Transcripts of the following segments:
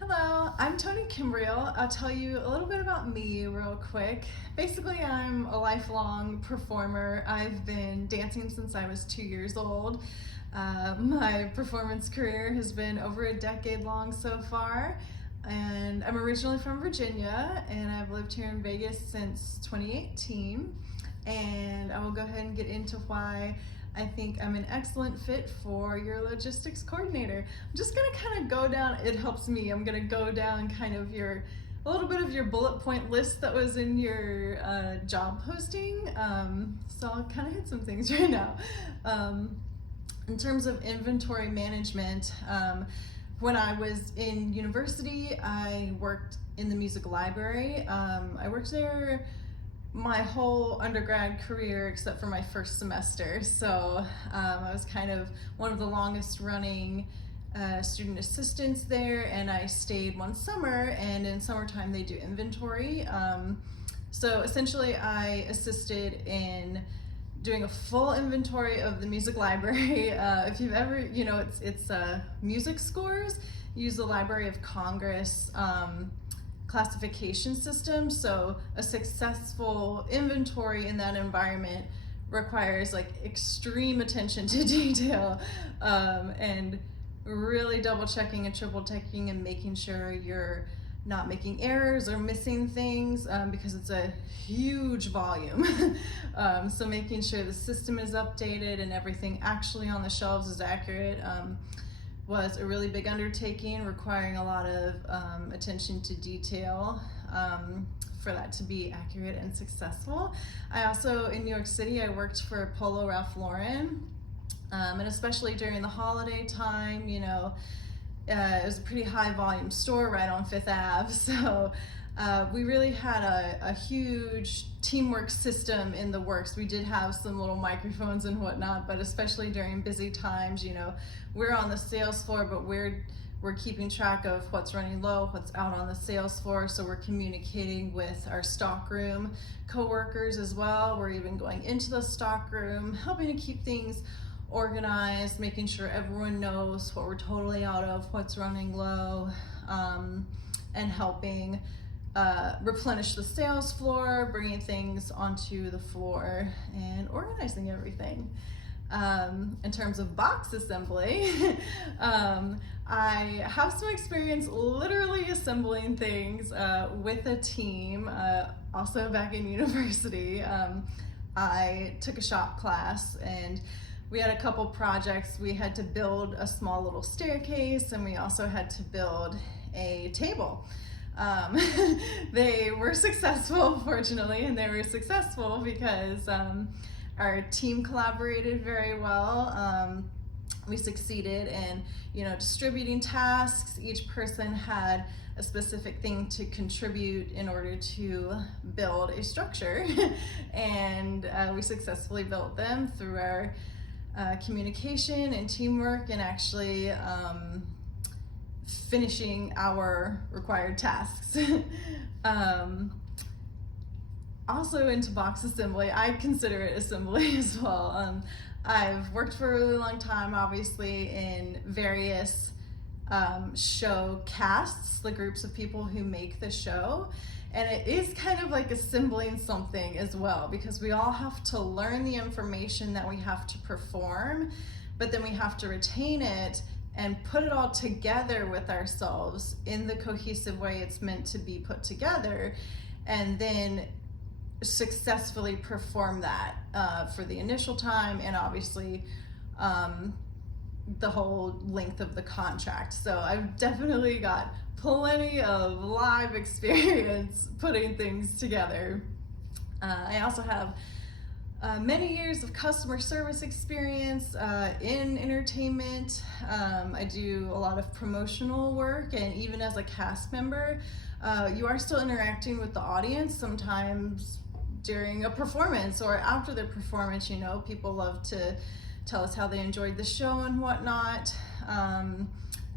Hello, I'm Toni Kimbriel. I'll tell you a little bit about me real quick. Basically, I'm a lifelong performer. I've been dancing since I was 2 years old. My performance career has been over a decade long so far. And I'm originally from Virginia, and I've lived here in Vegas since 2018. And I will go ahead and get into why I think I'm an excellent fit for your logistics coordinator. I'm just gonna kind of go down, it helps me, I'm gonna go down kind of a little bit of your bullet point list that was in your job posting. So I'll kind of hit some things right now. In terms of inventory management, when I was in university, I worked in the music library. I worked there my whole undergrad career except for my first semester. So I was kind of one of the longest running student assistants there, and I stayed one summer, and in summertime they do inventory. So essentially I assisted in doing a full inventory of the music library. If you've ever, it's music scores, use the Library of Congress classification system. So a successful inventory in that environment requires like extreme attention to detail, and really double checking and triple checking and making sure you're not making errors or missing things, because it's a huge volume. So making sure the system is updated and everything actually on the shelves is accurate was a really big undertaking, requiring a lot of attention to detail for that to be accurate and successful. I also, in New York City, I worked for Polo Ralph Lauren, and especially during the holiday time, it was a pretty high volume store right on Fifth Ave, so we really had a huge teamwork system in the works. We did have some little microphones and whatnot, but especially during busy times, we're on the sales floor, but we're keeping track of what's running low, what's out on the sales floor, so we're communicating with our stockroom coworkers as well. We're even going into the stockroom, helping to keep things organized, making sure everyone knows what we're totally out of, what's running low, and helping replenish the sales floor, bringing things onto the floor, and organizing everything. In terms of box assembly, I have some experience literally assembling things with a team. Also back in university, I took a shop class, and we had a couple projects. We had to build a small little staircase, and we also had to build a table. They were successful, fortunately, and they were successful because our team collaborated very well. We succeeded in, distributing tasks. Each person had a specific thing to contribute in order to build a structure, and we successfully built them through our communication and teamwork, and actually finishing our required tasks. Also into box assembly, I consider it assembly as well. I've worked for a really long time, obviously, in various show casts, the groups of people who make the show. And it is kind of like assembling something as well, because we all have to learn the information that we have to perform, but then we have to retain it and put it all together with ourselves in the cohesive way it's meant to be put together, and then successfully perform that for the initial time, and obviously the whole length of the contract. So I've definitely got plenty of live experience putting things together. I also have many years of customer service experience in entertainment. I do a lot of promotional work, and even as a cast member, you are still interacting with the audience. Sometimes during a performance or after the performance, people love to tell us how they enjoyed the show and whatnot.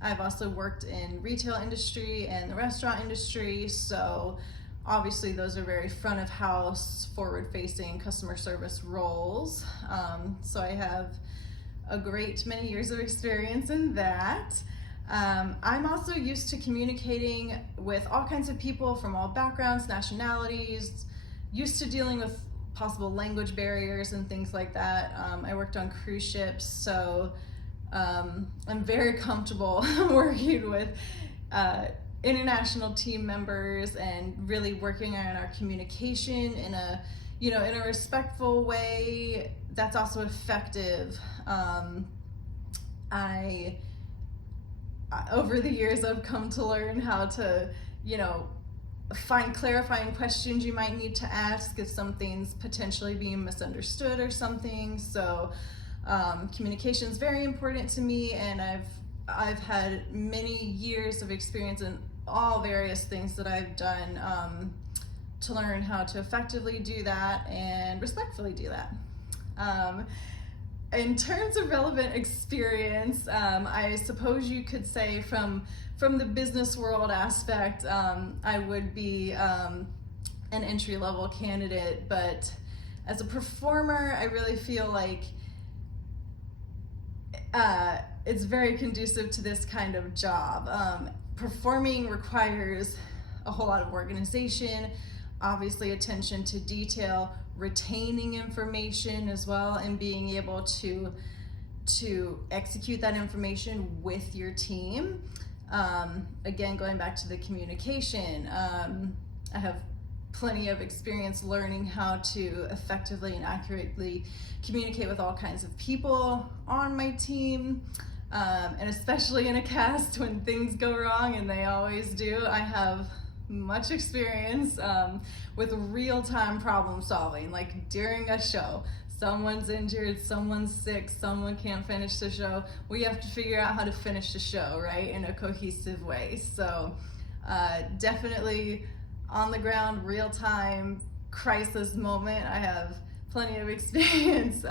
I've also worked in retail industry and the restaurant industry, so obviously those are very front of house, forward facing customer service roles. So I have a great many years of experience in that. I'm also used to communicating with all kinds of people from all backgrounds, nationalities, used to dealing with possible language barriers and things like that. I worked on cruise ships, so I'm very comfortable working with international team members and really working on our communication in a respectful way that's also effective. Over the years, I've come to learn how to, find clarifying questions you might need to ask if something's potentially being misunderstood or something. So communication is very important to me, and I've had many years of experience in all various things that I've done to learn how to effectively do that and respectfully do that. In terms of relevant experience, I suppose you could say from the business world aspect, I would be an entry-level candidate, but as a performer, I really feel like it's very conducive to this kind of job. Performing requires a whole lot of organization, obviously attention to detail, retaining information as well, and being able to execute that information with your team. Again, going back to the communication, I have plenty of experience learning how to effectively and accurately communicate with all kinds of people on my team, and especially in a cast when things go wrong, and they always do. I have much experience with real-time problem solving, like during a show. Someone's injured, someone's sick, someone can't finish the show. We have to figure out how to finish the show, right, in a cohesive way. So definitely on the ground, real-time crisis moment. I have plenty of experience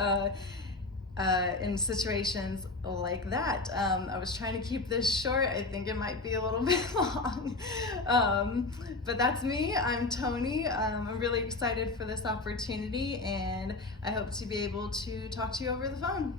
in situations like that. I was trying to keep this short. I think it might be a little bit long. But that's me. I'm Toni. I'm really excited for this opportunity, and I hope to be able to talk to you over the phone.